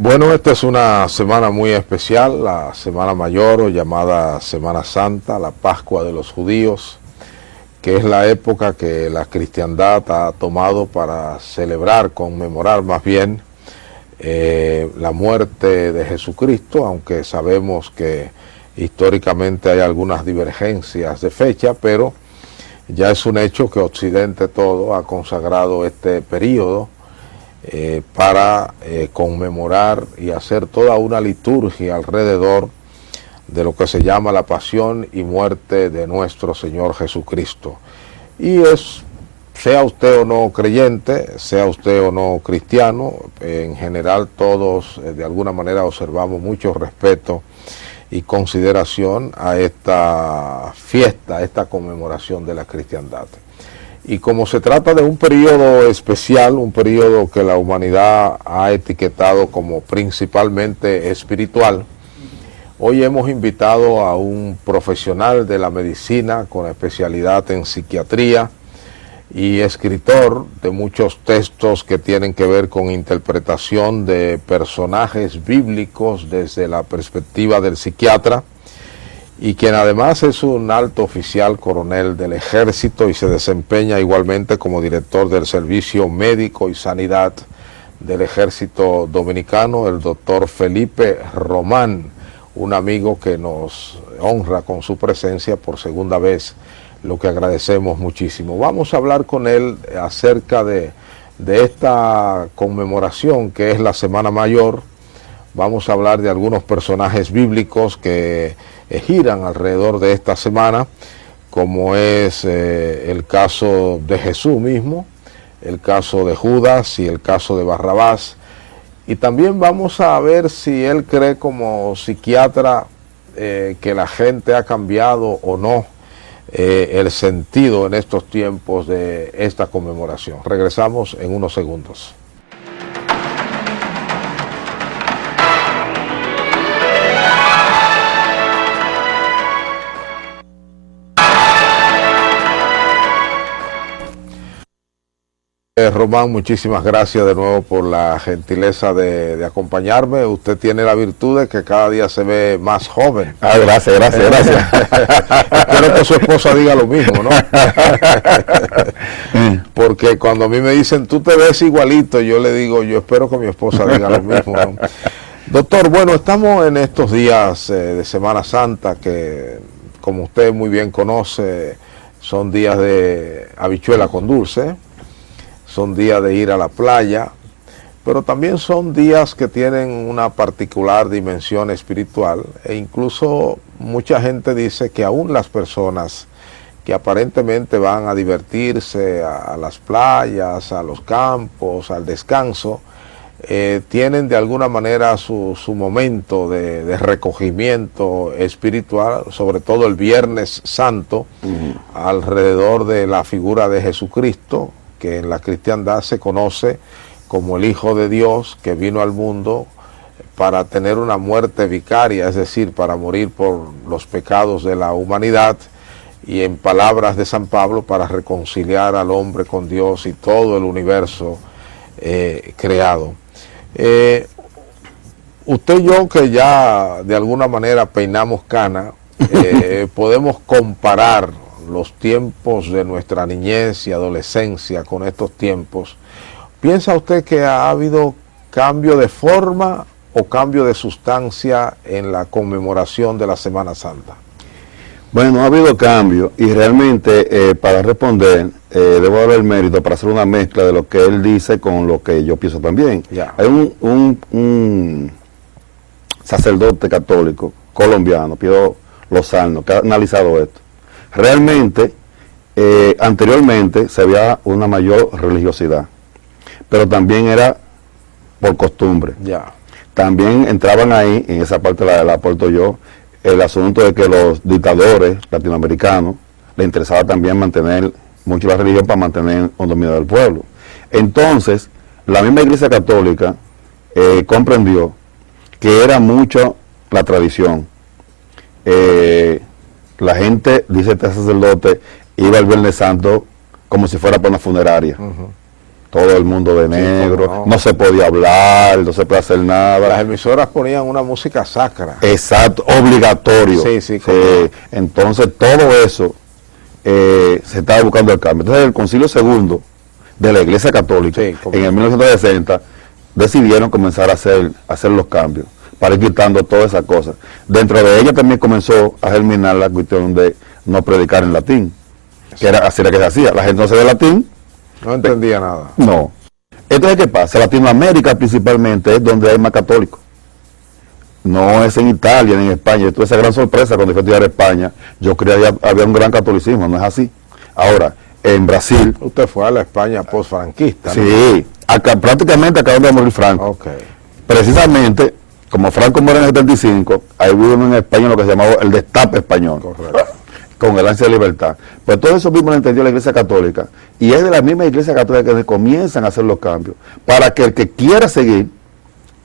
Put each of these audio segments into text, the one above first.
Bueno, esta es una semana muy especial, la Semana Mayor o llamada Semana Santa, la Pascua de los Judíos, que es la época que la cristiandad ha tomado para celebrar, conmemorar más bien la muerte de Jesucristo, aunque sabemos que históricamente hay algunas divergencias de fecha, pero ya es un hecho que Occidente todo ha consagrado este periodo para conmemorar y hacer toda una liturgia alrededor de lo que se llama la pasión y muerte de nuestro Señor Jesucristo. Y sea usted o no creyente, sea usted o no cristiano, en general todos de alguna manera observamos mucho respeto y consideración a esta fiesta, a esta conmemoración de la cristiandad. Y como se trata de un periodo especial, un periodo que la humanidad ha etiquetado como principalmente espiritual, hoy hemos invitado a un profesional de la medicina con especialidad en psiquiatría y escritor de muchos textos que tienen que ver con interpretación de personajes bíblicos desde la perspectiva del psiquiatra, y quien además es un alto oficial coronel del Ejército y se desempeña igualmente como director del Servicio Médico y Sanidad del Ejército Dominicano, el doctor Felipe Román, un amigo que nos honra con su presencia por segunda vez, lo que agradecemos muchísimo. Vamos a hablar con él acerca de esta conmemoración que es la Semana Mayor. Vamos a hablar de algunos personajes bíblicos que giran alrededor de esta semana, como es el caso de Jesús mismo, el caso de Judas y el caso de Barrabás. Y también vamos a ver si él cree como psiquiatra que la gente ha cambiado o no el sentido en estos tiempos de esta conmemoración. Regresamos en unos segundos. Román, muchísimas gracias de nuevo por la gentileza de acompañarme. Usted tiene la virtud de que cada día se ve más joven. Gracias. Espero que su esposa diga lo mismo, ¿no? Porque cuando a mí me dicen, tú te ves igualito, yo le digo, yo espero que mi esposa diga lo mismo, ¿no? Doctor, bueno, estamos en estos días de Semana Santa que, como usted muy bien conoce, son días de habichuela con dulce. Son días de ir a la playa, pero también son días que tienen una particular dimensión espiritual e incluso mucha gente dice que aún las personas que aparentemente van a divertirse a las playas, a los campos, al descanso, tienen de alguna manera su momento de recogimiento espiritual, sobre todo el Viernes Santo, alrededor de la figura de Jesucristo, que en la cristiandad se conoce como el Hijo de Dios, que vino al mundo para tener una muerte vicaria, es decir, para morir por los pecados de la humanidad, y en palabras de San Pablo, para reconciliar al hombre con Dios y todo el universo creado. Usted y yo, que ya de alguna manera peinamos cana, podemos comparar los tiempos de nuestra niñez y adolescencia con estos tiempos. ¿Piensa usted que ha habido cambio de forma o cambio de sustancia en la conmemoración de la Semana Santa? Bueno, ha habido cambio y realmente para responder debo dar el mérito para hacer una mezcla de lo que él dice con lo que yo pienso también. Ya. Hay un sacerdote católico colombiano, Pío Lozano, que ha analizado esto. Realmente, anteriormente se había una mayor religiosidad, pero también era por costumbre. Ya. También entraban ahí, en esa parte la aporto yo, el asunto de que los dictadores latinoamericanos les interesaba también mantener mucho la religión para mantener un dominio del pueblo. Entonces, la misma Iglesia Católica comprendió que era mucho la tradición. La gente, dice este sacerdote, iba el Viernes Santo como si fuera para una funeraria. todo el mundo de negro, no se podía hablar, no se podía hacer nada. Las emisoras ponían una música sacra. Exacto, obligatorio. Sí. Entonces todo eso se estaba buscando el cambio. Entonces el Concilio II de la Iglesia Católica, en el 1960, decidieron comenzar a hacer los cambios, para ir quitando todas esas cosas. Dentro de ella también comenzó a germinar la cuestión de no predicar en latín, que era así que se hacía. La gente no sabía latín. No entendía nada. No. Entonces, ¿qué pasa? Latinoamérica principalmente es donde hay más católicos. No es en Italia ni en España. Yo tuve esa gran sorpresa cuando fui a estudiar a España. Yo creía que había un gran catolicismo, no es así. Ahora, en Brasil... Usted fue a la España post-franquista, ¿no? Sí, prácticamente acabó de morir Franco. Okay. Precisamente, como Franco muere en el 75, ahí hubo en España lo que se llamaba el destape español. Correcto. Con el ansia de libertad. Pues todo eso mismo lo entendió la Iglesia Católica, y es de la misma Iglesia Católica que comienzan a hacer los cambios, para que el que quiera seguir,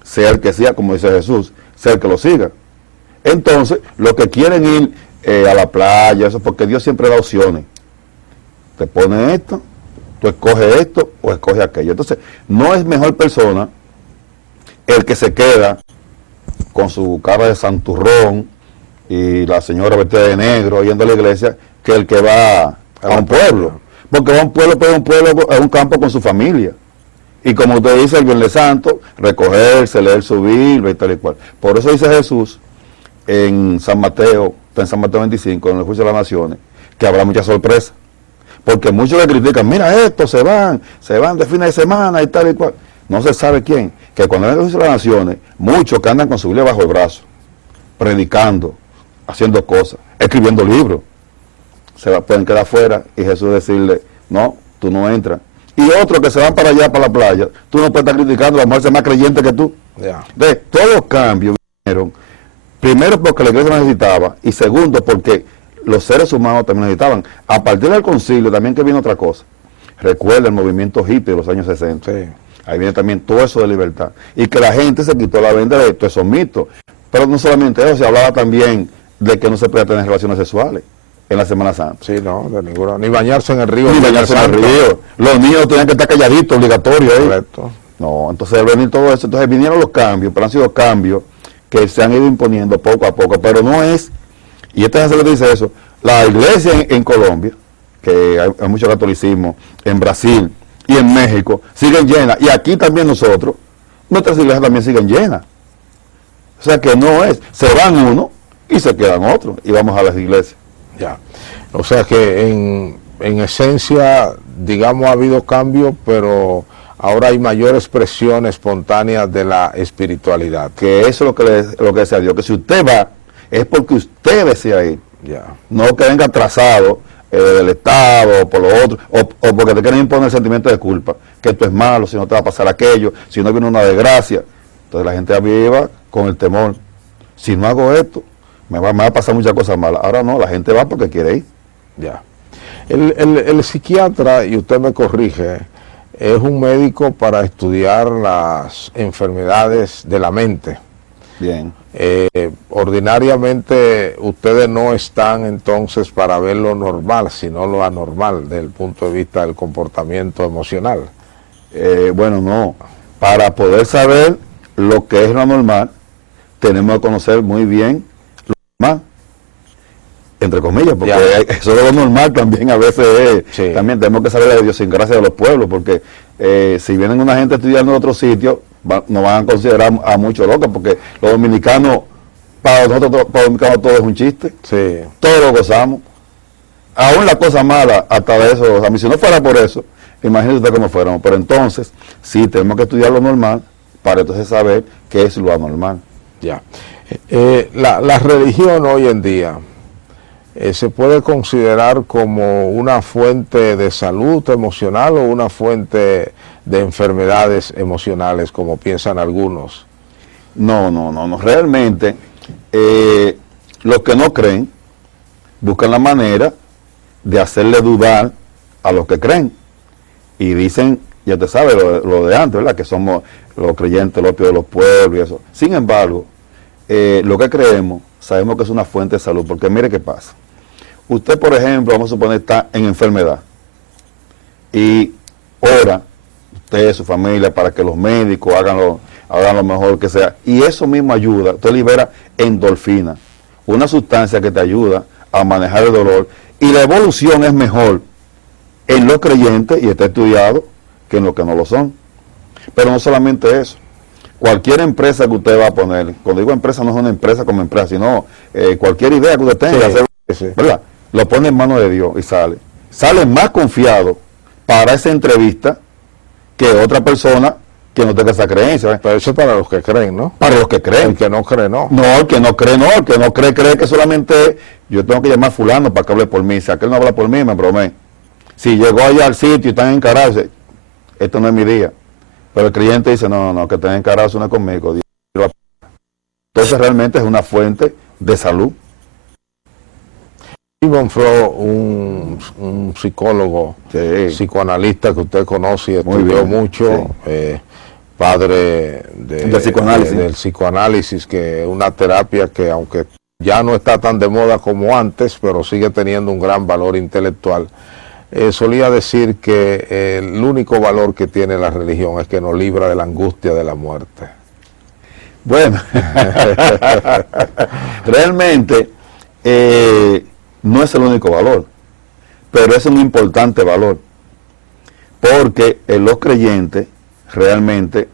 sea el que sea, como dice Jesús, sea el que lo siga. Entonces, los que quieren ir a la playa, eso porque Dios siempre da opciones. Te pone esto, tú escoges esto o escoges aquello. Entonces, no es mejor persona el que se queda con su cara de santurrón y la señora vestida de negro yendo a la iglesia, que el que va a un pueblo. Porque va a un pueblo, pues a un campo con su familia. Y como usted dice, el Viernes Santo, recogerse, leer su Biblia y tal y cual. Por eso dice Jesús en San Mateo 25, en el juicio de las naciones, que habrá mucha sorpresa. Porque muchos le critican, mira esto, se van de fin de semana y tal y cual. No se sabe quién. Que cuando hay el juicio de las naciones, muchos que andan con su Biblia bajo el brazo, predicando, haciendo cosas, escribiendo libros, pueden quedar fuera y Jesús decirle, no, tú no entras. Y otros que se van para allá, para la playa, tú no puedes estar criticando, la mujer es más creyente que tú. De todos los cambios vinieron, primero porque la iglesia necesitaba, y segundo porque los seres humanos también necesitaban. A partir del concilio también que viene otra cosa. Recuerda el movimiento hippie de los años 60. Sí. Ahí viene también todo eso de libertad. Y que la gente se quitó la venda de todos esos mitos. Pero no solamente eso, se hablaba también de que no se podía tener relaciones sexuales en la Semana Santa. Sí, no, de ninguna. Ni bañarse en el río. Ni bañarse en el río. Los niños tenían que estar calladitos, obligatorio. Correcto. No, entonces al venir todo eso, entonces vinieron los cambios, pero han sido cambios que se han ido imponiendo poco a poco. Pero no es, y este sacerdote dice eso, la iglesia en Colombia, que hay mucho catolicismo, en Brasil y en México, siguen llenas. Y aquí también nosotros, nuestras iglesias también siguen llenas. O sea que no es, se van unos y se quedan otros, y vamos a las iglesias. Ya. O sea que en esencia, digamos, ha habido cambio, pero ahora hay mayor expresión espontánea de la espiritualidad. Que eso es lo que desea Dios, que si usted va, es porque usted desea ir. Ya. No que venga atrasado del Estado o por lo otro, o porque te quieren imponer el sentimiento de culpa, que esto es malo, si no te va a pasar aquello, si no viene una desgracia. Entonces la gente viva con el temor. Si no hago esto, me va a pasar muchas cosas malas. Ahora no, la gente va porque quiere ir. Ya. El psiquiatra, y usted me corrige, es un médico para estudiar las enfermedades de la mente. Bien. Ordinariamente ustedes no están entonces para ver lo normal, sino lo anormal desde el punto de vista del comportamiento emocional. Bueno, no. Para poder saber lo que es lo normal, tenemos que conocer muy bien lo normal, entre comillas, porque eso de lo normal también a veces es, sí. También tenemos que saber la idiosincrasia de los pueblos, porque si vienen una gente estudiando en otro sitio, nos van a considerar a muchos locos, porque los dominicanos, para nosotros, para los dominicanos todo es un chiste, sí. Todo lo gozamos, aún la cosa mala, hasta de eso, o sea, si no fuera por eso, imagínese usted cómo fuéramos, pero entonces, sí, tenemos que estudiar lo normal, para entonces saber qué es lo anormal. Ya. La religión hoy en día se puede considerar como una fuente de salud emocional o una fuente de enfermedades emocionales, como piensan algunos. No. Realmente, los que no creen buscan la manera de hacerle dudar a los que creen. Y dicen, ya te sabes, lo de antes, ¿verdad? Que somos los creyentes, el opio de los pueblos y eso. Sin embargo, lo que creemos, sabemos que es una fuente de salud, porque mire qué pasa. Usted, por ejemplo, vamos a suponer, está en enfermedad y ora, usted, su familia, para que los médicos hagan lo mejor que sea. Y eso mismo ayuda, usted libera endorfina, una sustancia que te ayuda a manejar el dolor. Y la evolución es mejor en los creyentes, y está estudiado, que en los que no lo son. Pero no solamente eso. Cualquier empresa que usted va a poner, cuando digo empresa no es una empresa como empresa, sino cualquier idea que usted tenga, ¿verdad? Lo pone en manos de Dios y sale. Sale más confiado para esa entrevista que otra persona que no tenga esa creencia. Pero eso es para los que creen, ¿no? Para los que creen. El que no cree, no. No, el que no cree, no. El que no cree, cree que solamente yo tengo que llamar a fulano para que hable por mí. Si aquel no habla por mí, me bromé. Si llegó allá al sitio y están encarados, esto no es mi día. Pero el creyente dice, no, que estén encarados no es conmigo. Entonces realmente es una fuente de salud. Sigmund Freud, un psicólogo, psicoanalista que usted conoce y estudió mucho, padre del psicoanálisis, que es una terapia que aunque ya no está tan de moda como antes, pero sigue teniendo un gran valor intelectual. Solía decir que el único valor que tiene la religión es que nos libra de la angustia de la muerte. Bueno, realmente no es el único valor, pero es un importante valor, porque los creyentes realmente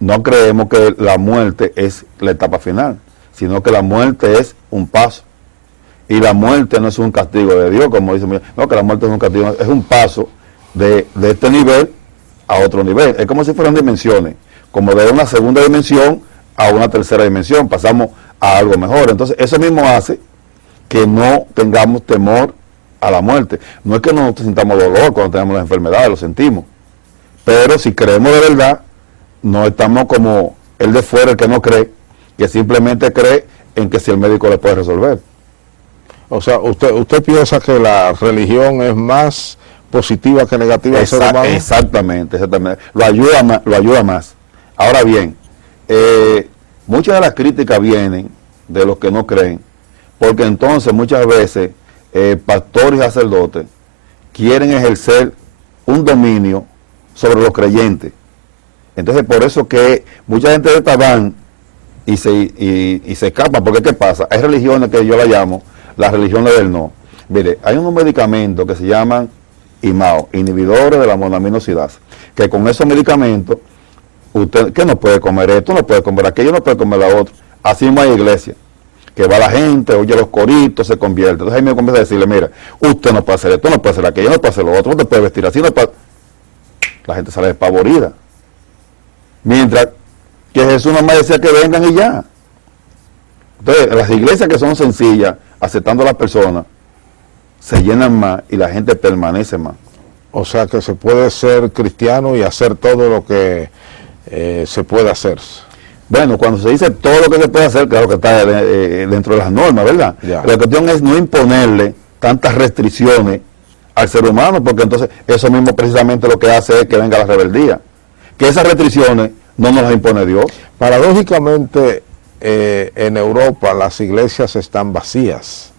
no creemos que la muerte es la etapa final, sino que la muerte es un paso. Y la muerte no es un castigo de Dios, como dice, no, que la muerte es un castigo, es un paso de este nivel a otro nivel. Es como si fueran dimensiones, como de una segunda dimensión a una tercera dimensión, pasamos a algo mejor. Entonces, eso mismo hace que no tengamos temor a la muerte. No es que no sintamos dolor cuando tenemos las enfermedades, lo sentimos. Pero si creemos de verdad, no estamos como el de fuera, el que no cree, que simplemente cree en que si el médico le puede resolver. O sea, usted piensa que la religión es más positiva que negativa al ser humano. Exactamente. Lo ayuda más. Ahora bien, muchas de las críticas vienen de los que no creen, porque entonces muchas veces pastores y sacerdotes quieren ejercer un dominio sobre los creyentes. Entonces por eso que mucha gente de esta van y se escapa, porque ¿qué pasa? Hay religiones que yo la llamo las religiones del no. Mire, hay unos medicamentos que se llaman IMAO, inhibidores de la monoaminosidasa, que con esos medicamentos, usted, ¿qué no puede comer esto? No puede comer aquello, no puede comer la otra. Así mismo hay iglesia, que va la gente, oye los coritos, se convierte. Entonces ahí me comienza a decirle, mira, usted no puede hacer esto, no puede hacer aquello, no puede hacer lo otro, no te puede vestir así, no puede... La gente sale despavorida. Mientras que Jesús nomás decía que vengan y ya. Entonces, las iglesias que son sencillas, aceptando a las personas, se llenan más y la gente permanece más. O sea que se puede ser cristiano y hacer todo lo que se puede hacer. Bueno, cuando se dice todo lo que se puede hacer, claro que está dentro de las normas, ¿verdad? Ya. La cuestión es no imponerle tantas restricciones al ser humano, porque entonces eso mismo precisamente lo que hace es que venga la rebeldía. Que esas restricciones no nos las impone Dios. Paradójicamente, en Europa las iglesias están vacías,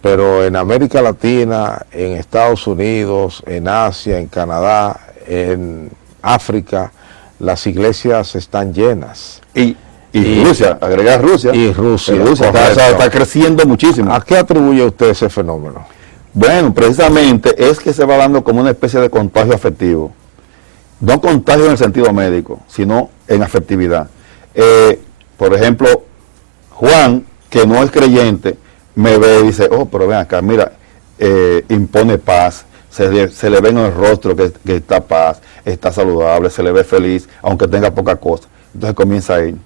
pero en América Latina, en Estados Unidos, en Asia, en Canadá, en África, las iglesias están llenas. Y Rusia, agregar Rusia. Y Rusia, está creciendo muchísimo. ¿A qué atribuye usted ese fenómeno? Bueno, precisamente es que se va dando como una especie de contagio afectivo. No contagio en el sentido médico, sino en afectividad. Por ejemplo, Juan, que no es creyente, me ve y dice, oh, pero ven acá, mira, impone paz, se le ve en el rostro que está paz, está saludable, se le ve feliz, aunque tenga poca cosa. Entonces comienza ahí.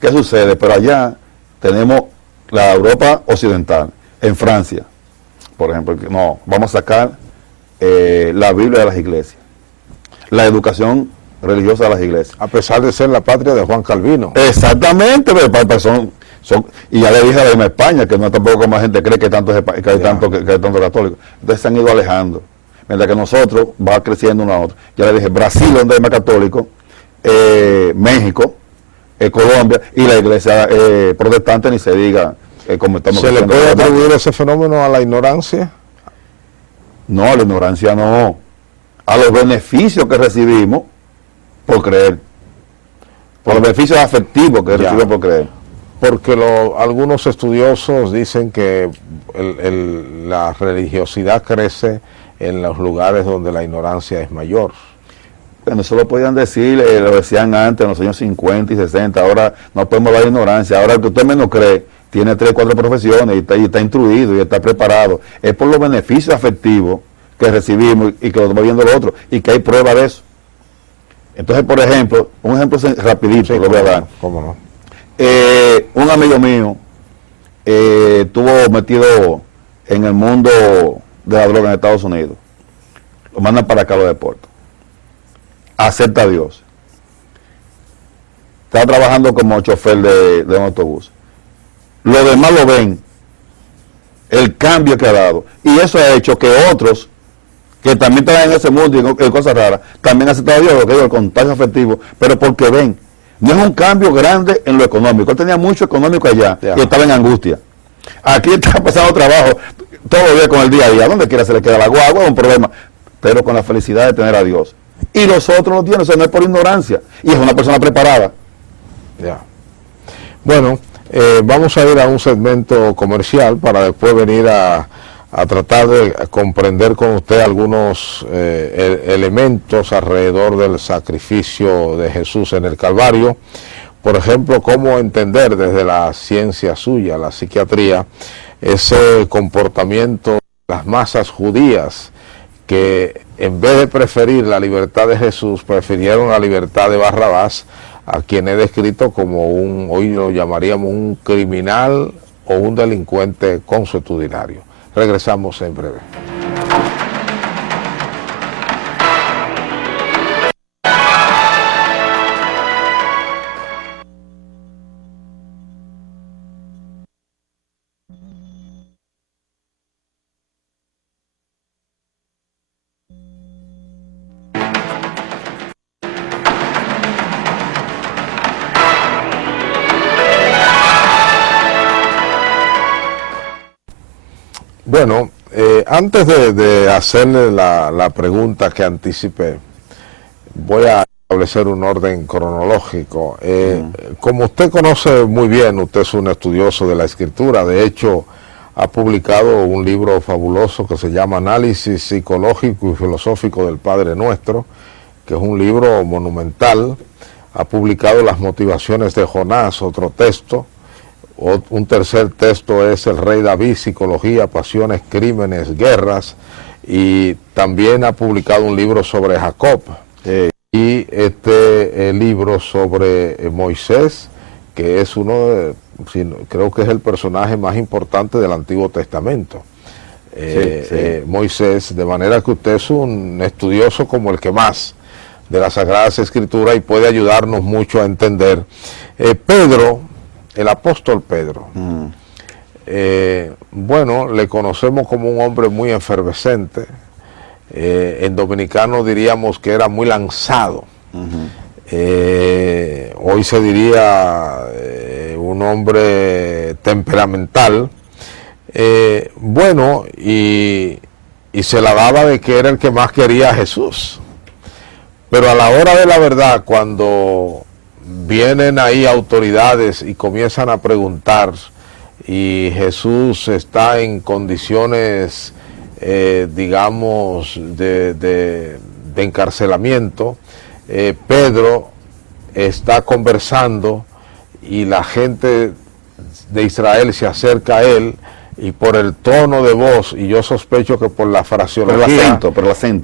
¿Qué sucede? Pero allá tenemos la Europa occidental, en Francia, por ejemplo, no, vamos a sacar la Biblia de las iglesias, la educación religiosa de las iglesias. A pesar de ser la patria de Juan Calvino. Exactamente, pero y ya le dije a la misma España, que no tampoco como la gente cree que hay tanto católico. Entonces se han ido alejando. Mientras que nosotros va creciendo una a otra. Ya le dije, Brasil, donde hay más católico, México, Colombia, y la iglesia protestante ni se diga como estamos. ¿Se le puede atribuir ese fenómeno a la ignorancia? No, a la ignorancia no. a los beneficios que recibimos por creer, por los beneficios afectivos que recibimos por creer. Porque algunos estudiosos dicen que la religiosidad crece en los lugares donde la ignorancia es mayor. Bueno, eso lo podían decir, lo decían antes, en los años 50 y 60, ahora no podemos hablar de ignorancia. Ahora el que usted menos cree, tiene 3 o 4 profesiones y está instruido y está preparado. Es por los beneficios afectivos que recibimos y que lo estamos viendo lo otro, y que hay prueba de eso. Entonces, por ejemplo, un ejemplo rapidito, sí, lo voy a dar. ¿Cómo no? Un amigo mío estuvo metido en el mundo de la droga en Estados Unidos. Lo mandan para acá a los deportes. Acepta a Dios. Está trabajando como chofer de un autobús. Los demás lo ven, el cambio que ha dado. Y eso ha hecho que otros, que también están en ese mundo y en cosas raras, también han aceptado a Dios, lo que digo, el contagio afectivo, pero porque ven. No es un cambio grande en lo económico. Él tenía mucho económico allá y estaba en angustia. Aquí está pasando trabajo todos los días con el día a día. Donde quiera se le queda la guagua, es un problema. Pero con la felicidad de tener a Dios. Y los otros lo tienen, o sea, no es por ignorancia. Y es una persona preparada. Ya. Bueno, vamos a ir a un segmento comercial para después venir a tratar de comprender con usted algunos elementos alrededor del sacrificio de Jesús en el Calvario. Por ejemplo, cómo entender desde la ciencia suya, la psiquiatría, ese comportamiento de las masas judías que en vez de preferir la libertad de Jesús, prefirieron la libertad de Barrabás, a quien he descrito como hoy lo llamaríamos un criminal o un delincuente consuetudinario. Regresamos en breve. Bueno, antes de hacerle la pregunta que anticipé, voy a establecer un orden cronológico. Como usted conoce muy bien, usted es un estudioso de la escritura, de hecho ha publicado un libro fabuloso que se llama Análisis Psicológico y Filosófico del Padre Nuestro, que es un libro monumental. Ha publicado Las Motivaciones de Jonás, otro texto. Un tercer texto es El Rey David, Psicología, Pasiones, Crímenes, Guerras, y también ha publicado un libro sobre Jacob, y este libro sobre Moisés, que es creo que es el personaje más importante del Antiguo Testamento. Moisés, de manera que usted es un estudioso como el que más de las Sagradas Escrituras y puede ayudarnos mucho a entender. Pedro, el apóstol Pedro, bueno, le conocemos como un hombre muy efervescente. En dominicano diríamos que era muy lanzado. Hoy se diría un hombre temperamental. Bueno, y se la daba de que era el que más quería a Jesús. Pero a la hora de la verdad, cuando vienen ahí autoridades y comienzan a preguntar, y Jesús está en condiciones, digamos, de encarcelamiento, Pedro está conversando y la gente de Israel se acerca a él, y por el tono de voz, y yo sospecho que por la fraseología,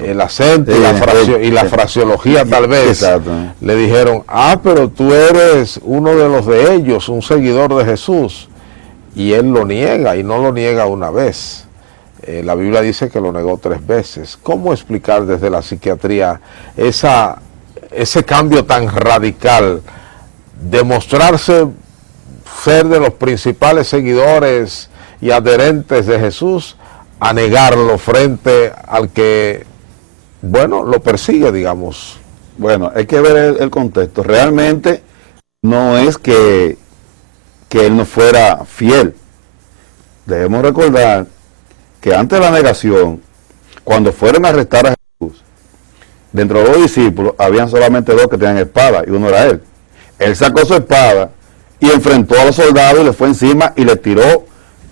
el acento y la fraseología tal vez, le dijeron, pero tú eres uno de los de ellos, un seguidor de Jesús, y él lo niega, y no lo niega una vez. La Biblia dice que lo negó 3 veces. ¿Cómo explicar desde la psiquiatría ese cambio tan radical de mostrarse ser de los principales seguidores y adherentes de Jesús a negarlo frente al que, bueno, lo persigue, digamos? Bueno, hay que ver el contexto. Realmente no es que él no fuera fiel. Debemos recordar que antes de la negación, cuando fueron a arrestar a Jesús, dentro de los discípulos, habían solamente dos que tenían espada, y uno era él. Él sacó su espada y enfrentó a los soldados y le fue encima y le tiró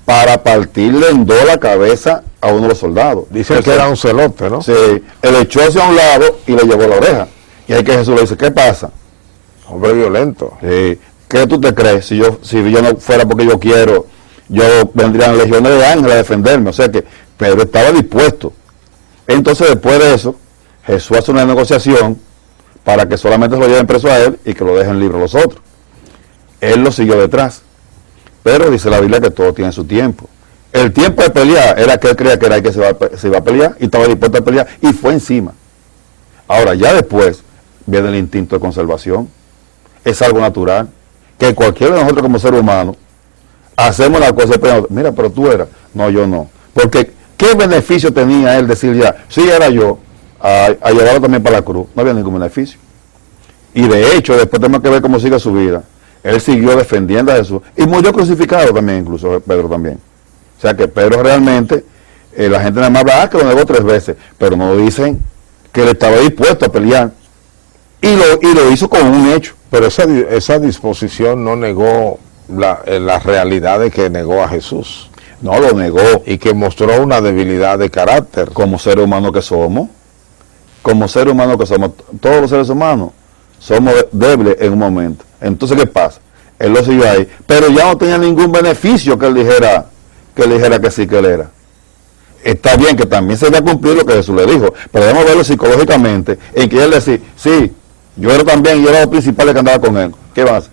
para partirle en dos la cabeza a uno de los soldados. Dice que era un celote, ¿no? Sí, él echó hacia un lado y le llevó la oreja. Y ahí que Jesús le dice, ¿qué pasa? Hombre violento. Sí. ¿Qué tú te crees? Si yo no fuera porque yo quiero, yo vendrían legiones de ángeles a defenderme. O sea que Pedro estaba dispuesto. Entonces, después de eso, Jesús hace una negociación para que solamente se lo lleven preso a él y que lo dejen libre a los otros. Él lo siguió detrás. Pero dice la Biblia que todo tiene su tiempo. El tiempo de pelear era que él creía que era el que se iba a pelear y estaba dispuesto a pelear y fue encima. Ahora, ya después viene el instinto de conservación. Es algo natural. Que cualquiera de nosotros como ser humano hacemos la cosa y pensamos, mira, pero tú eras. No, yo no. Porque, ¿qué beneficio tenía él decir ya, sí era yo, a llevarlo también para la cruz? No había ningún beneficio. Y de hecho, después tenemos que ver cómo sigue su vida. Él siguió defendiendo a Jesús. Y murió crucificado también, incluso Pedro también. O sea que Pedro realmente, la gente nada más habla, que lo negó 3 veces. Pero no dicen que él estaba dispuesto a pelear. Y lo hizo con un hecho. Pero esa disposición no negó la realidad de que negó a Jesús. No, lo negó. Y que mostró una debilidad de carácter. Como ser humano que somos. Como ser humano que somos. Todos los seres humanos somos débiles en un momento. Entonces, ¿qué pasa? Él lo siguió ahí. Pero ya no tenía ningún beneficio que él dijera que sí que él era. Está bien que también se había cumplido lo que Jesús le dijo. Pero debemos verlo psicológicamente. En que él decía, sí, yo era también, yo era los principales que andaba con él. ¿Qué van a hacer?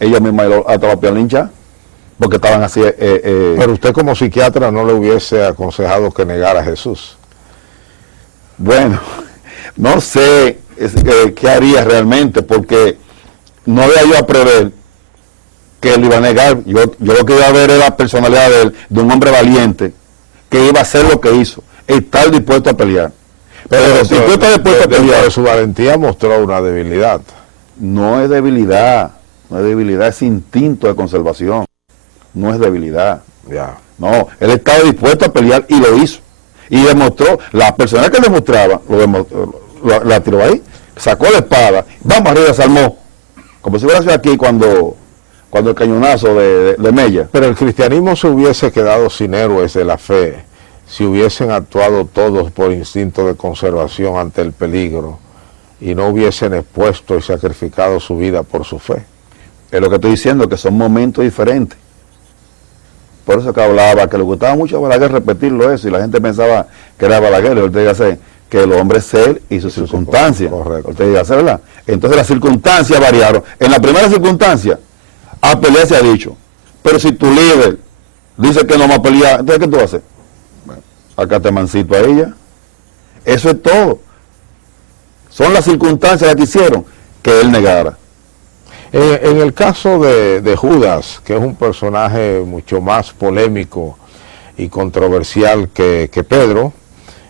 Ella misma hasta la piel lincha, porque estaban así. Pero usted como psiquiatra no le hubiese aconsejado que negara a Jesús. Bueno, no sé qué haría realmente, porque no había yo a prever que él iba a negar. Yo lo que iba a ver era la personalidad de un hombre valiente, que iba a hacer lo que hizo, estar dispuesto a pelear. Pero si tú estás dispuesto a pelear, su valentía mostró una debilidad. No es debilidad, es instinto de conservación, no es debilidad. Ya. No, él estaba dispuesto a pelear y lo hizo. Y demostró, la persona que demostraba, la tiró ahí, sacó la espada, vamos arriba, se armó. Como si hubiera sido aquí cuando el cañonazo de Mella. Pero el cristianismo se hubiese quedado sin héroes de la fe si hubiesen actuado todos por instinto de conservación ante el peligro y no hubiesen expuesto y sacrificado su vida por su fe. Es lo que estoy diciendo, que son momentos diferentes. Por eso que hablaba, que le gustaba mucho a Balaguer repetirlo eso, y la gente pensaba que era Balaguer, y usted diga ser, que el hombre es ser y sus circunstancias. Correcto. Usted diga ser, ¿verdad? Entonces las circunstancias variaron. En la primera circunstancia, a pelear se ha dicho, pero si tu líder dice que no va a pelear, entonces ¿qué tú haces? Bueno, acá te mancito a ella. Eso es todo. Son las circunstancias las que hicieron que él negara. En el caso de Judas, que es un personaje mucho más polémico y controversial que Pedro,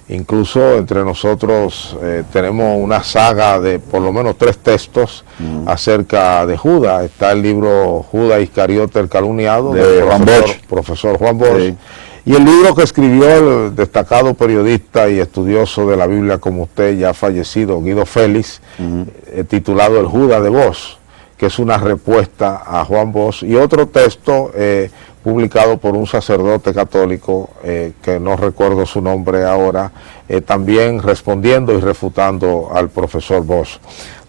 incluso entre nosotros tenemos una saga de por lo menos 3 textos acerca de Judas. Está el libro Judas Iscariote el calumniado de profesor Juan Bosch. Sí. Y el libro que escribió el destacado periodista y estudioso de la Biblia como usted, ya fallecido, Guido Félix, titulado El Judas de Bosch, que es una respuesta a Juan Bosch, y otro texto publicado por un sacerdote católico, que no recuerdo su nombre ahora, también respondiendo y refutando al profesor Bosch.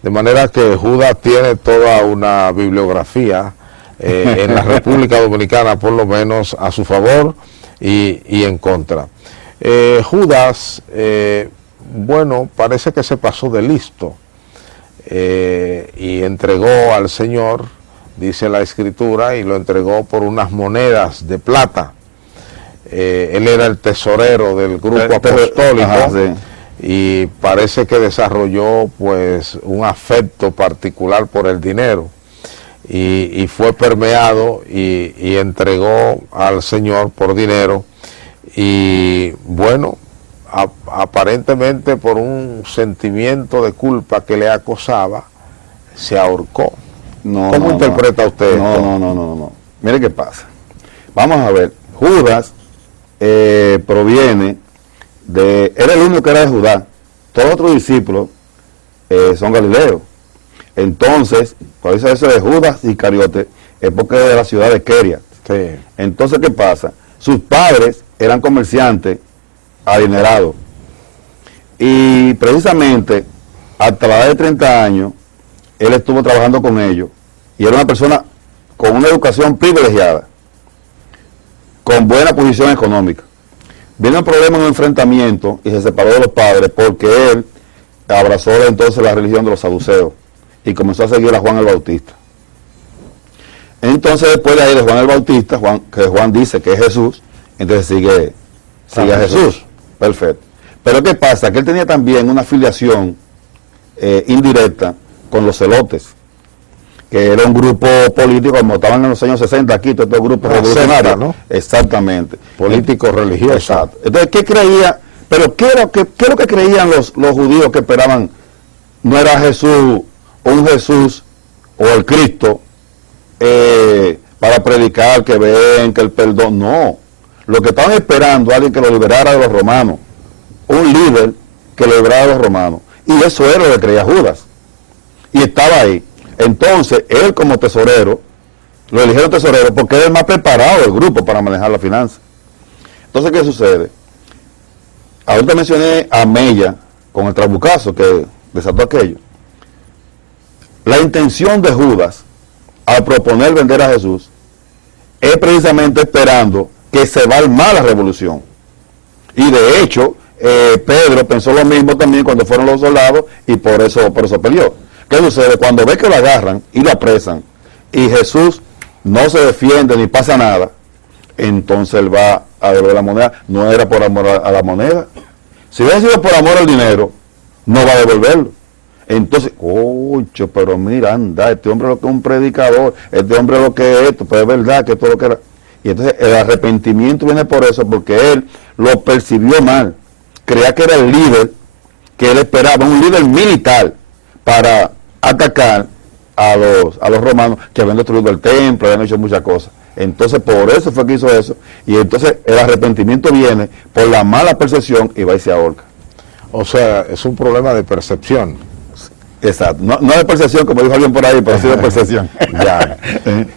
De manera que Judas tiene toda una bibliografía en la República Dominicana, por lo menos a su favor y en contra. Judas, bueno, parece que se pasó de listo. Y entregó al Señor, dice la Escritura, y lo entregó por unas monedas de plata. Él era el tesorero del grupo apostólico, y parece que desarrolló pues un afecto particular por el dinero, y fue permeado y entregó al Señor por dinero, y bueno, aparentemente por un sentimiento de culpa que le acosaba, se ahorcó. ¿Cómo interpreta usted esto? No. Mire qué pasa. Vamos a ver. Judas proviene era el único que era de Judá. todos los otros discípulos son galileos. Entonces, cuando dice eso de Judas Iscariote, es porque es de la ciudad de Keria. Sí. Entonces, ¿qué pasa? Sus padres eran comerciantes adinerados. Y precisamente, hasta la edad de 30 años, él estuvo trabajando con ellos. Y era una persona con una educación privilegiada, con buena posición económica. Viene un problema en un enfrentamiento y se separó de los padres porque él abrazó entonces la religión de los saduceos y comenzó a seguir a Juan el Bautista. Entonces después de ahí de Juan el Bautista, que Juan dice que es Jesús, entonces sigue a Jesús. Perfecto. Pero ¿qué pasa? Que él tenía también una afiliación indirecta con los celotes, que era un grupo político, como estaban en los años 60 aquí, todos estos grupos revolucionarios, ¿no? Exactamente. Políticos religiosos. Exacto. Entonces, ¿qué creía? Pero ¿qué es lo que creían los judíos que esperaban? No era Jesús, un Jesús o el Cristo para predicar que ven, que el perdón, no. Lo que estaban esperando, alguien que lo liberara de los romanos, un líder que lo liberara de los romanos. Y eso era lo que creía Judas. Y estaba ahí. Entonces, él como tesorero, lo eligieron tesorero porque él es el más preparado del grupo para manejar la finanza. Entonces, ¿qué sucede? Ahorita mencioné a Mella con el trabucazo que desató aquello. La intención de Judas al proponer vender a Jesús es precisamente esperando que se va a armar la revolución. Y de hecho, Pedro pensó lo mismo también cuando fueron los soldados y por eso peleó. ¿Qué sucede? Cuando ve que lo agarran y lo apresan y Jesús no se defiende ni pasa nada, entonces él va a devolver la moneda. No era por amor a la moneda. Si hubiera sido por amor al dinero, no va a devolverlo. Entonces, ocho, pero mira, anda, este hombre lo que es un predicador, este hombre lo que es esto, pues es verdad que todo lo que era. Y entonces el arrepentimiento viene por eso, porque él lo percibió mal. Creía que era el líder que él esperaba, un líder militar para atacar a los romanos que habían destruido el templo, habían hecho muchas cosas. Entonces por eso fue que hizo eso. Y entonces el arrepentimiento viene por la mala percepción y va y se ahorca. O sea, es un problema de percepción. Exacto, no de percepción como dijo alguien por ahí, pero sí de percepción. Ya.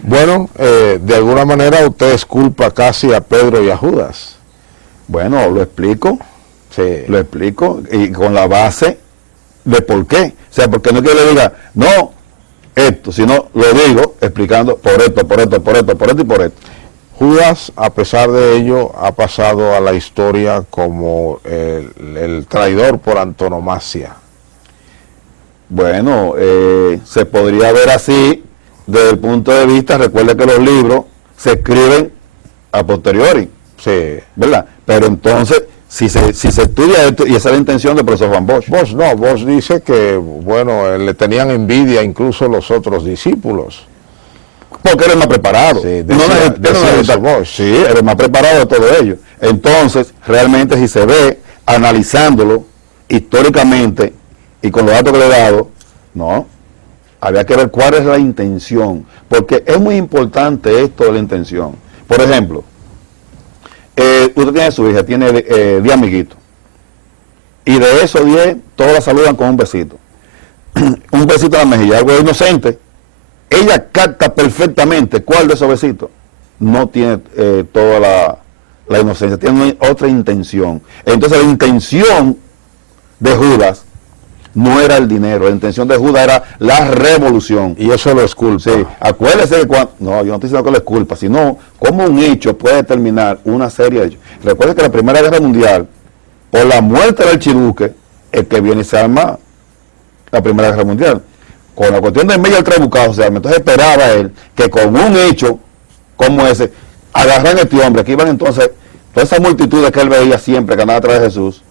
Bueno, de alguna manera usted culpa casi a Pedro y a Judas. Bueno, lo explico. Sí. Lo explico y con la base de por qué. O sea, porque no es que le diga, no, esto, sino lo digo explicando por esto, por esto, por esto, por esto y por esto. Judas, a pesar de ello, ha pasado a la historia como el traidor por antonomasia. Bueno, se podría ver así desde el punto de vista, recuerde que los libros se escriben a posteriori, Sí. ¿verdad? Pero entonces, si se estudia esto, y esa es la intención del profesor Juan Bosch. Bosch dice que, bueno, le tenían envidia incluso los otros discípulos. Porque eres más preparado. Sí, decía Bosch. Sí, eres más preparado de todo ello. Entonces, realmente si se ve, analizándolo históricamente y con los datos que le he dado, no, había que ver cuál es la intención, porque es muy importante esto de la intención. Por ejemplo, usted tiene su hija, tiene 10 amiguitos, y de esos 10, todos la saludan con un besito. Un besito a la mejilla, algo inocente. Ella capta perfectamente cuál de esos besitos no tiene toda la inocencia, tiene otra intención. Entonces la intención de Judas no era el dinero, la intención de Judas era la revolución. Y eso lo es culpa. Sí, acuérdese de cuando, no, yo no estoy diciendo que lo es culpa, sino cómo un hecho puede determinar una serie de hechos. Recuerde que la Primera Guerra Mundial, por la muerte del archiduque, el que viene y se arma la Primera Guerra Mundial. Con la cuestión de Mella el trabucado, o sea, entonces esperaba él que con un hecho como ese, agarran a este hombre, que iban entonces, todas esas multitudes que él veía siempre que andaba atrás de Jesús,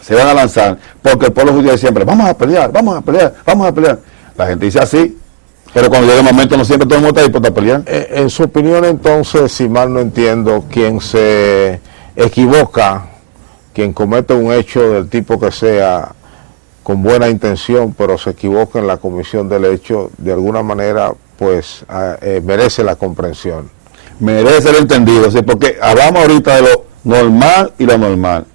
se van a lanzar, porque el pueblo judío siempre, vamos a pelear, vamos a pelear, vamos a pelear. La gente dice así, pero cuando llega el momento no siempre todo el mundo está dispuesto a pelear. En su opinión, entonces, si mal no entiendo, quien se equivoca, quien comete un hecho del tipo que sea, con buena intención, pero se equivoca en la comisión del hecho, de alguna manera, pues, merece la comprensión. Merece el entendido, ¿sí? Porque hablamos ahorita de lo normal y lo normal.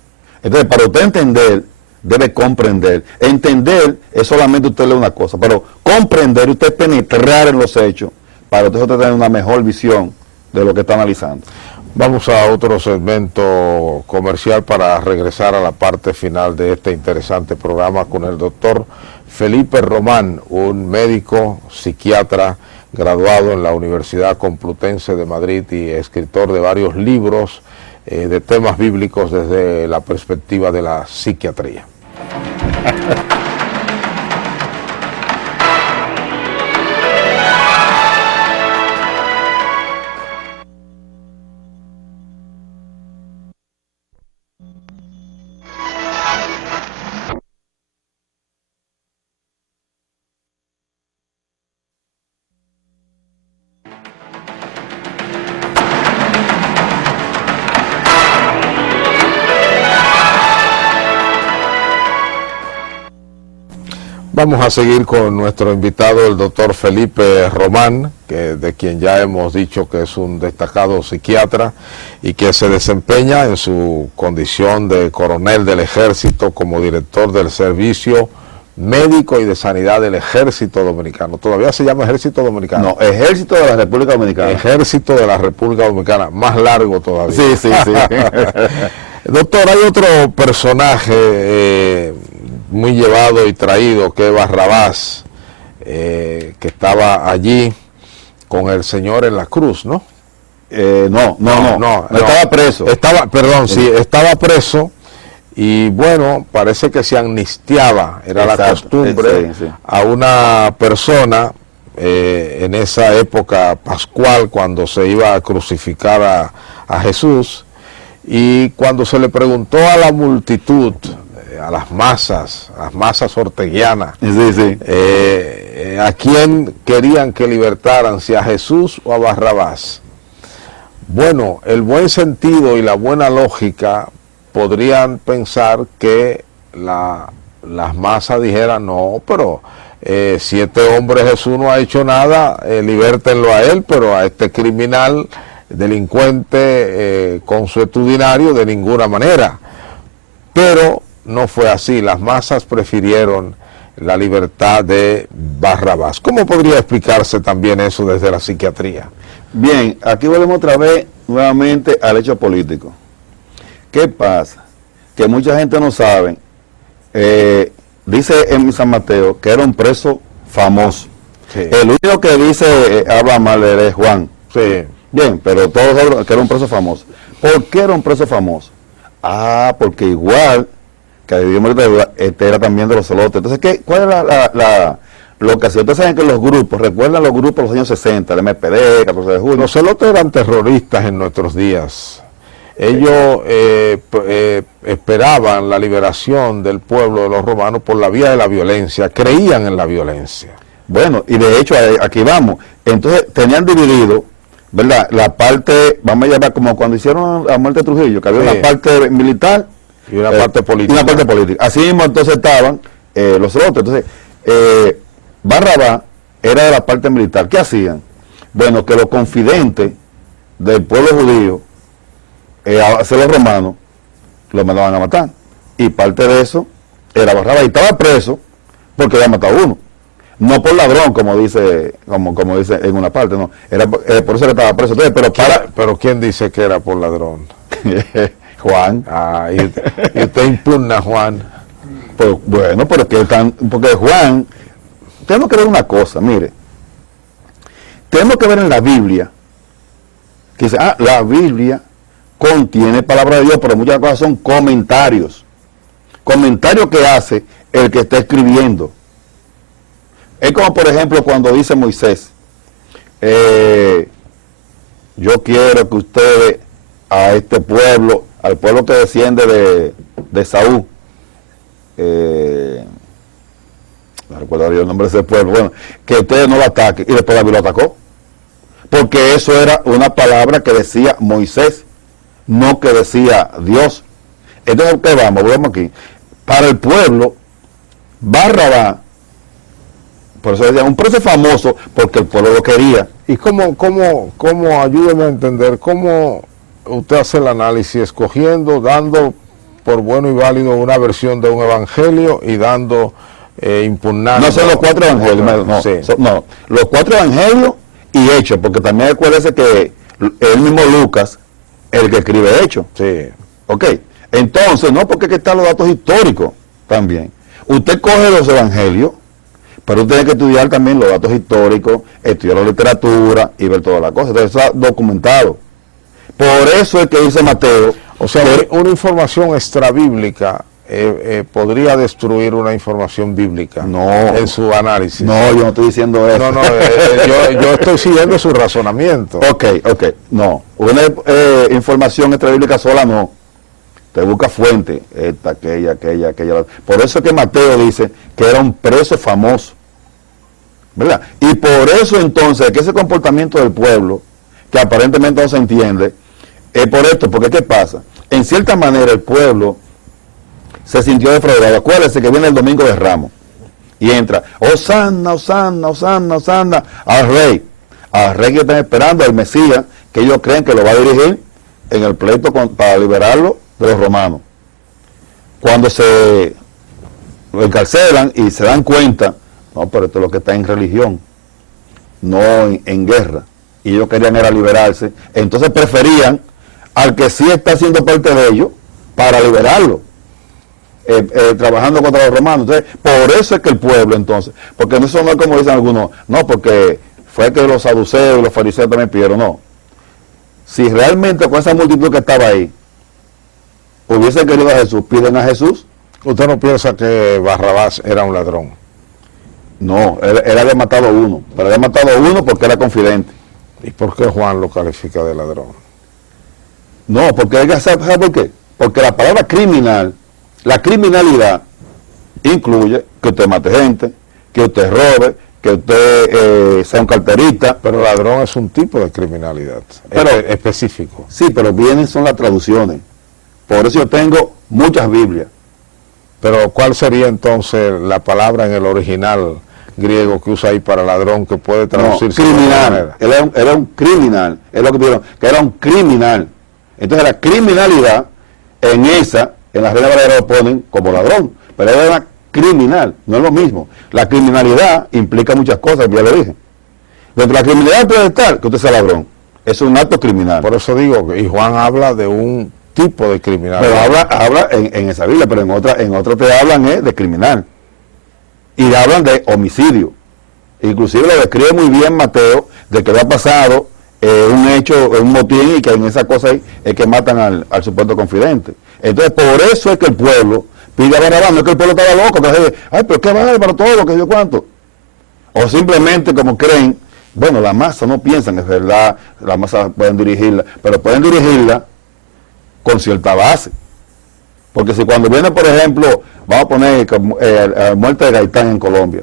Entonces, para usted entender debe comprender. Entender es solamente usted leer una cosa, pero comprender, usted penetrar en los hechos, para entonces usted tener una mejor visión de lo que está analizando. Vamos a otro segmento comercial para regresar a la parte final de este interesante programa con el doctor Felipe Román, un médico psiquiatra graduado en la Universidad Complutense de Madrid y escritor de varios libros de temas bíblicos desde la perspectiva de la psiquiatría. Vamos a seguir con nuestro invitado, el doctor Felipe Román, de quien ya hemos dicho que es un destacado psiquiatra y que se desempeña en su condición de coronel del ejército como director del Servicio Médico y de Sanidad del Ejército Dominicano. ¿Todavía se llama Ejército Dominicano? No, Ejército de la República Dominicana. Ejército de la República Dominicana, más largo todavía. Sí, sí, sí. Doctor, hay otro personaje muy llevado y traído, que es Barrabás, que estaba allí con el Señor en la cruz, ¿no? No, estaba preso. Estaba preso, y bueno, parece que se amnistiaba, era la costumbre, a una persona en esa época pascual, cuando se iba a crucificar a Jesús, y cuando se le preguntó a la multitud, a las masas orteguianas, a quién querían que libertaran, si a Jesús o a Barrabás. Bueno, el buen sentido y la buena lógica podrían pensar que las masas dijeran, no, pero si este hombre Jesús no ha hecho nada, libértenlo a él, pero a este criminal, delincuente, consuetudinario, de ninguna manera. Pero no fue así, las masas prefirieron la libertad de Barrabás. ¿Cómo podría explicarse también eso desde la psiquiatría? Bien, aquí volvemos otra vez nuevamente al hecho político. ¿Qué pasa? Que mucha gente no sabe, dice en San Mateo que era un preso famoso. Sí. El único que dice habla mal es Juan. Sí. Bien, pero todos hablan que era un preso famoso. ¿Por qué era un preso famoso? Porque igual que este era también de los celotes. Entonces, ¿cuál es lo que hacía? Ustedes saben que los grupos, recuerdan los grupos de los años 60, el MPD, 14 de julio. Los celotes eran terroristas en nuestros días. Ellos esperaban la liberación del pueblo de los romanos por la vía de la violencia, creían en la violencia. Bueno, y de hecho, aquí vamos. Entonces, tenían dividido, ¿verdad? La parte, vamos a llamar como cuando hicieron la muerte de Trujillo, que había una parte militar y una parte política. Una parte política. Así mismo entonces estaban los otros. Entonces, Barrabás era de la parte militar. ¿Qué hacían? Bueno, que los confidentes del pueblo judío, hacia los romanos, los mandaban a matar. Y parte de eso era Barrabás. Y estaba preso porque había matado a uno. No por ladrón, como dice en una parte, no. Era por eso que estaba preso. Entonces, pero ¿quién dice que era por ladrón? Juan. Y usted impugna a Juan. Pues, bueno, porque Juan, tenemos que ver una cosa, mire, tenemos que ver en la Biblia, que dice, la Biblia contiene palabra de Dios, pero muchas cosas son comentarios que hace el que está escribiendo. Es como, por ejemplo, cuando dice Moisés, yo quiero que ustedes a este pueblo, al pueblo que desciende de Saúl, no recuerdo el nombre de ese pueblo, bueno, que ustedes no lo ataquen, y después David lo atacó, porque eso era una palabra que decía Moisés, no que decía Dios. Entonces, ¿qué volvemos aquí? Para el pueblo, Barrabás, por eso decía, un preso famoso, porque el pueblo lo quería. ¿Y cómo ayúdeme a entender, cómo usted hace el análisis, escogiendo, dando por bueno y válido una versión de un evangelio y dando, impugnando. No son los 4 evangelios, no, Sí. no, los 4 evangelios y Hechos, porque también acuérdese que el mismo Lucas, el que escribe Hechos. Sí. Ok, entonces, no, porque aquí están los datos históricos también. Usted coge los evangelios, pero usted tiene que estudiar también los datos históricos, estudiar la literatura y ver todas las cosas. Entonces, eso está documentado. Por eso es que dice Mateo. O sea, una información extrabíblica podría destruir una información bíblica en su análisis. No, yo no estoy diciendo eso. No, yo estoy siguiendo su razonamiento. Ok, no. Una información extrabíblica sola no. Te busca fuente, esta, aquella. Por eso es que Mateo dice que era un preso famoso, ¿verdad? Y por eso entonces que ese comportamiento del pueblo, que aparentemente no se entiende, es por esto, porque ¿qué pasa? En cierta manera el pueblo se sintió defraudado. Acuérdense que viene el domingo de Ramos y entra, Hosanna, Hosanna, Hosanna, Hosanna, al rey que están esperando, al Mesías, que ellos creen que lo va a dirigir en el pleito para liberarlo de los romanos. Cuando se lo encarcelan y se dan cuenta, no, pero esto es lo que está en religión, no en guerra, y ellos querían era liberarse, entonces preferían al que sí está haciendo parte de ellos para liberarlo, trabajando contra los romanos. Entonces, por eso es que el pueblo entonces, porque eso no es como dicen algunos, no, porque fue que los saduceos y los fariseos también pidieron, no. Si realmente con esa multitud que estaba ahí hubiesen querido a Jesús, piden a Jesús. ¿Usted no piensa que Barrabás era un ladrón? No, él había matado a uno, pero había matado a uno porque era confidente. ¿Y por qué Juan lo califica de ladrón? No, porque ¿sabe por qué? Porque la palabra criminal, la criminalidad incluye que usted mate gente, que usted robe, que usted sea un carterista. Pero ladrón es un tipo de criminalidad específico. Sí, pero son las traducciones. Por eso yo tengo muchas Biblias. Pero ¿cuál sería entonces la palabra en el original griego que usa ahí para ladrón, que puede traducirse? No, criminal. Era un criminal. Es lo que pidieron, que era un criminal. Entonces la criminalidad, en la Reina Valera lo ponen como ladrón, pero era una criminal, no es lo mismo. La criminalidad implica muchas cosas, ya le dije. Dentro de la criminalidad puede estar que usted sea ladrón. Es un acto criminal. Por eso digo, y Juan habla de un tipo de criminal. Pero habla en esa Biblia, pero en otra te hablan de criminal. Y hablan de homicidio. Inclusive lo describe muy bien Mateo, de que había pasado un hecho, un motín, y que en esa cosa ahí es que matan al supuesto confidente. Entonces, por eso es que el pueblo pide a Barrabás, no es que el pueblo estaba loco, que dice, ay, pero qué bárbaro todo, que yo cuánto. O simplemente como creen, bueno, la masa no piensan, es verdad, la masa pueden dirigirla, pero pueden dirigirla con cierta base. Porque si cuando viene, por ejemplo, vamos a poner la muerte de Gaitán en Colombia,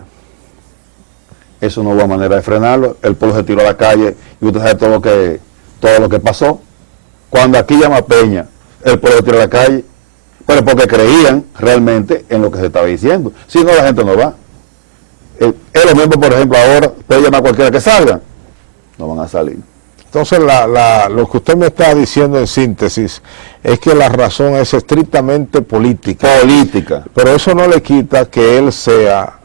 eso no hubo manera de frenarlo, el pueblo se tiró a la calle y usted sabe todo lo que pasó. Cuando aquí llama Peña, el pueblo se tiró a la calle, pero porque creían realmente en lo que se estaba diciendo. Si no, la gente no va. Es lo mismo, por ejemplo, ahora, puede llamar a cualquiera que salga, no van a salir. Entonces, lo que usted me está diciendo en síntesis es que la razón es estrictamente política. Política. Pero eso no le quita que él sea,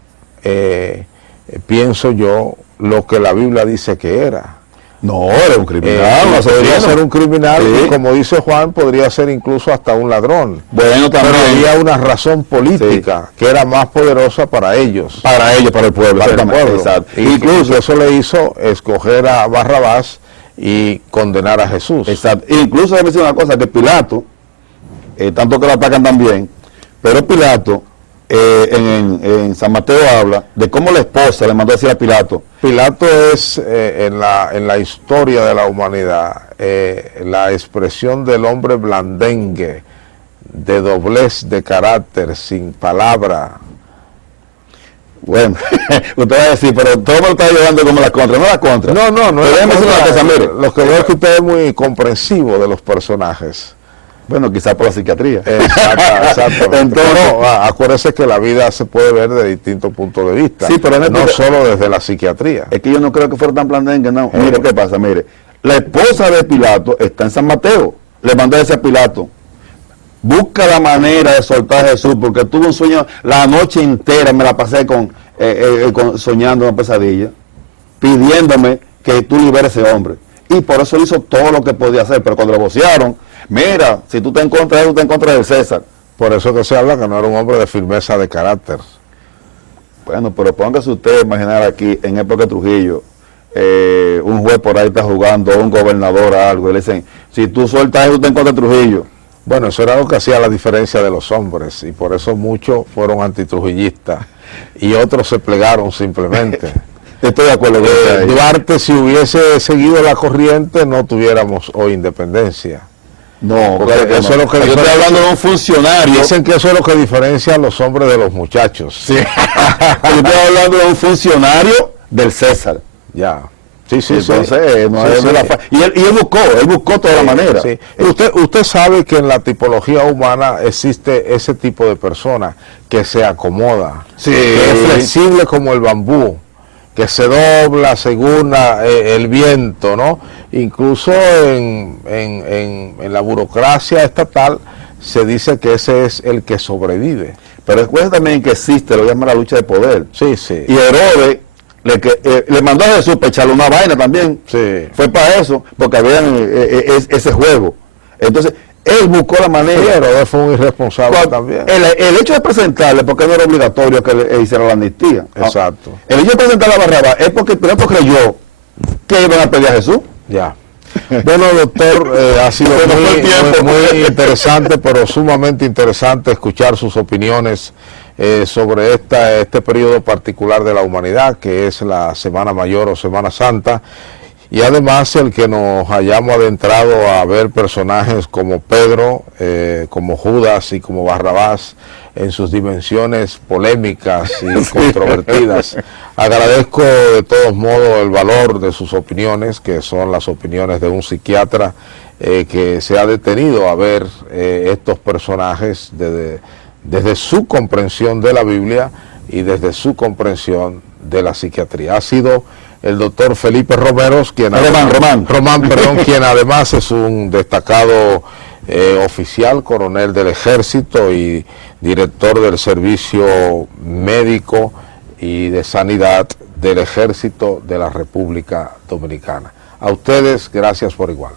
pienso yo, lo que la Biblia dice que era. No, era un criminal. Podría ser un criminal, sí. Y como dice Juan, podría ser incluso hasta un ladrón. Bueno, también. Pero había una razón política, sí, que era más poderosa para ellos. Para ellos, para el pueblo. Para el pueblo. Exacto. Incluso eso le hizo escoger a Barrabás y condenar a Jesús. Exacto. Incluso déjame decir una cosa, que Pilato, tanto que lo atacan también, pero Pilato, en San Mateo habla de cómo la esposa le mandó a decir a Pilato. Pilato es, en la historia de la humanidad, la expresión del hombre blandengue, de doblez de carácter, sin palabra. Bueno, usted va a decir, pero todo me lo está llevando como la contra, no la contra. No, pero es una cosa, mire. Lo que veo es que usted es muy comprensivo de los personajes. Bueno, quizás por la psiquiatría. Exactamente. Entonces, no, acuérdese que la vida se puede ver de distintos puntos de vista. Sí, pero no solo desde la psiquiatría. Es que yo no creo que fuera tan blandengue, no. Mire qué pasa, mire. La esposa de Pilato está en San Mateo. Le mandó a decir a Pilato, busca la manera de soltar a Jesús, porque tuve un sueño, la noche entera me la pasé soñando una pesadilla, pidiéndome que tú liberes a ese hombre. Y por eso hizo todo lo que podía hacer, pero cuando lo vocearon, mira, si tú te encuentras de él, tú te encuentras de César. Por eso que se habla que no era un hombre de firmeza de carácter. Bueno, pero póngase usted a imaginar aquí, en época de Trujillo, un juez por ahí está jugando, un gobernador a algo, y le dicen, si tú sueltas eso, tú te encuentras de Trujillo. Bueno, eso era lo que hacía la diferencia de los hombres, y por eso muchos fueron antitrujillistas, y otros se plegaron simplemente. Estoy de acuerdo con usted. Duarte, si hubiese seguido la corriente, no tuviéramos hoy independencia. No, porque eso es lo que yo estoy hablando de un funcionario. Dicen que eso es lo que diferencia a los hombres de los muchachos. Sí. Yo estoy hablando de un funcionario del César. Ya. Sí, sí, entonces, sí. No es y él buscó toda la manera. Sí. Usted sabe que en la tipología humana existe ese tipo de persona que se acomoda, sí, que es flexible como el bambú, que se dobla según el viento, ¿no? Incluso en la burocracia estatal se dice que ese es el que sobrevive. Pero recuerda también que existe lo que llama la lucha de poder. Sí, sí. Y Herodes le mandó a Jesús para echarle una vaina también. Sí. Fue para eso, porque habían ese juego. Entonces, él buscó la manera. Sí, Herodes fue un irresponsable también. El hecho de presentarle, porque no era obligatorio que le hiciera la amnistía. Exacto. El hecho de presentarle a Barrabás es porque Pilato creyó que iban a pedir a Jesús. Ya. Bueno, doctor, ha sido muy interesante, pero sumamente interesante escuchar sus opiniones sobre este periodo particular de la humanidad, que es la Semana Mayor o Semana Santa, y además el que nos hayamos adentrado a ver personajes como Pedro, como Judas y como Barrabás en sus dimensiones polémicas y controvertidas. Agradezco de todos modos el valor de sus opiniones, que son las opiniones de un psiquiatra que se ha detenido a ver estos personajes desde su comprensión de la Biblia y desde su comprensión de la psiquiatría. Ha sido el doctor Felipe Romeros, quien quien además es un destacado oficial, coronel del Ejército y director del Servicio Médico y de Sanidad del Ejército de la República Dominicana. A ustedes, gracias por igual.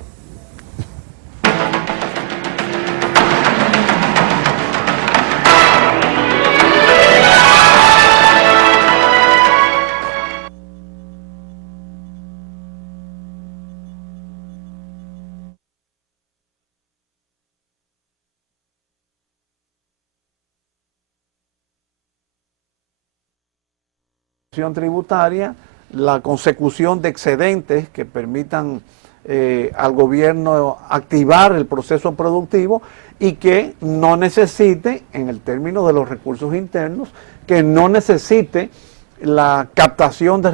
Tributaria, la consecución de excedentes que permitan al gobierno activar el proceso productivo y que no necesite, en el término de los recursos internos, que no necesite la captación de